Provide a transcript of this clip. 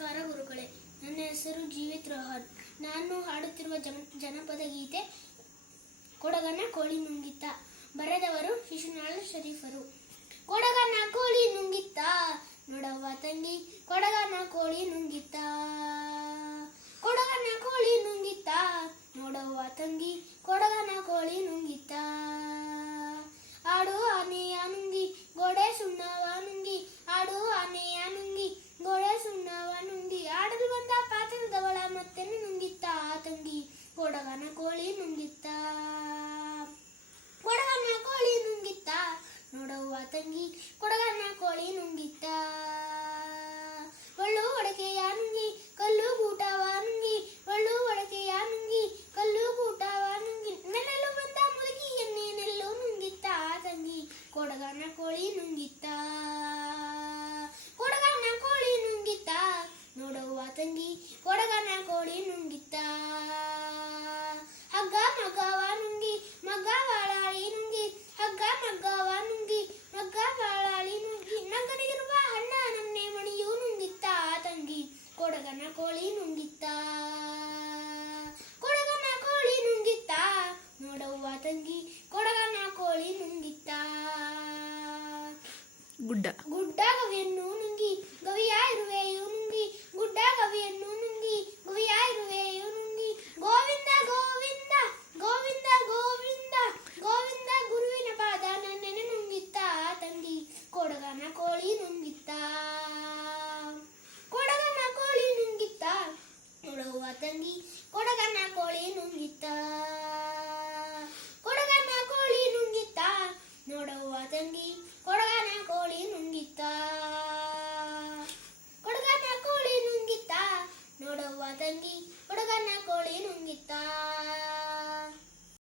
ನಮಸ್ಕಾರ ಗುರುಗಳೇ. ನನ್ನ ಹೆಸರು ಜೀವಿತ್ ರೋಹನ್. ನಾನು ಹಾಡುತ್ತಿರುವ ಜನಪದ ಗೀತೆ ಕೊಡಗನ ಕೋಳಿ ನುಂಗಿತ್ತ. ಬರೆದವರು ಶಿಶುನಾಳ ಶರೀಫರು. ಕೊಡಗನ ಕೋಳಿ ನುಂಗಿತ್ತ, ನೋಡವ್ವ ತಂಗಿ ಕೊಡಗನ ಕೋಳಿ ನುಂಗಿತ್ತ. ಕೊಡಗನ ಕೋಳಿ ನುಂಗಿತ್ತ, ನೋಡವ್ವ ತಂಗಿ ಕೊಡಗನ ಕೋಳಿ ನುಂಗಿತ್ತ. ಆಡು ಆನೆಯ ನುಂಗಿ ಗೋಡೆ ಸುಣ್ಣವ ನುಂಗಿ, ಆಡು ಆನೆಯ ನುಂಗಿ ಗೋಡೆ ಸುಣ್ಣವ ನುಂಗಿ, ಆಡಲು ಬಂದ ಪಾತ್ರದವಳ ಮತ್ತೆ ನುಂಗಿತ್ತ ತಂಗಿ ಕೊಡಗನ ಕೋಳಿ ನುಂಗಿತ್ತ. ಕೊಡಗನ ಕೋಳಿ ನುಂಗಿತ್ತ, ನೋಡವ್ವ ತಂಗಿ ಕೊಡಗನ ಕೋಳಿ ನುಂಗಿತ್ತ. ಒಳ್ಳು ಒಡಕೆಯ ನುಂಗಿ ಕಲ್ಲು ಗೂಟವ ನುಂಗಿ, ಒಳ್ಳು ಒಡಕೆಯ ನುಂಗಿ ಕಲ್ಲು ಗೂಟವ ನುಂಗಿ, ನೆಲ್ಲಲು ಬಂದ ಮುದುಕಿಯನ್ನೇ ನೆಲ್ಲು ನುಂಗಿತ್ತ ತಂಗಿ ಕೊಡಗನ ಕೋಳಿ ನುಂಗಿತ್ತ. ಕೊಡಗನ ಕೋಳಿ ನುಂಗಿತ್ತ, ನೋಡವ್ವ ತಂಗಿ ಕೊಡಗನ ಕೋಳಿ ನುಂಗಿತ್ತ. ಹಗ್ಗ ಮಗ್ಗವ ನುಂಗಿ ಮಗ್ಗ ಬಾಳಾಳಿ ನುಂಗಿ, ಹಗ್ಗ ಮಗ್ಗವ ನುಂಗಿ ಮಗ್ಗ ಬಾಳಾಳಿ ನುಂಗಿ, ನಗರಿಗಿರುವ ಹಣ್ಣ ನನ್ನೆ ಮಣಿಯೂ ನುಂಗಿತ್ತ ತಂಗಿ ಕೊಡಗನ ಕೋಳಿ ನುಂಗಿತ್ತ. ಕೊಡಗನ ಕೋಳಿ ನುಂಗಿತ್ತ, ನೋಡವ್ವ ತಂಗಿ ಕೊಡಗನ ಕೋಳಿ ನುಂಗಿತ್ತ. ಗುಡ್ಡ ಗವಿಯನ್ನು ನುಂಗಿ ಗವಿಯ ಇರುವೆಯು ನುಂಗಿ, ಗುಡ್ಡ ಗವಿಯನ್ನು ನುಂಗಿ ಗವಿಯ ಇರುವೆಯು ನುಂಗಿ, ಗೋವಿಂದ ಗೋವಿಂದ ಗೋವಿಂದ ಗೋವಿಂದ ಗೋವಿಂದ ಗುರುವಿನ ಪಾದ ನನ್ನೆನೆ ನುಂಗಿತ್ತ ತಂಗಿ ಕೊಡಗನ ಕೋಳಿ ನುಂಗಿತ್ತ. ಕೊಡಗನ ಕೋಳಿ ನುಂಗಿತ್ತ, ನೋಡವ್ವ ತಂಗಿ ಕೊಡಗನ ಕೋಳಿ ನುಂಗಿತ್ತ. ಕೊಡಗನ ಕೋಳಿ ನುಂಗಿತ್ತ, ನೋಡವ್ವ ತಂಗಿ ಕೊಡಗನ ಕೋಳಿ ನುಂಗಿತ್ತ. ಕೊಡಗನ ಕೋಳಿ ನುಂಗಿತ್ತ, ನೋಡವ್ವ ತಂಗಿ ಕೊಡಗನ ಕೋಳಿ ನುಂಗಿತ್ತ.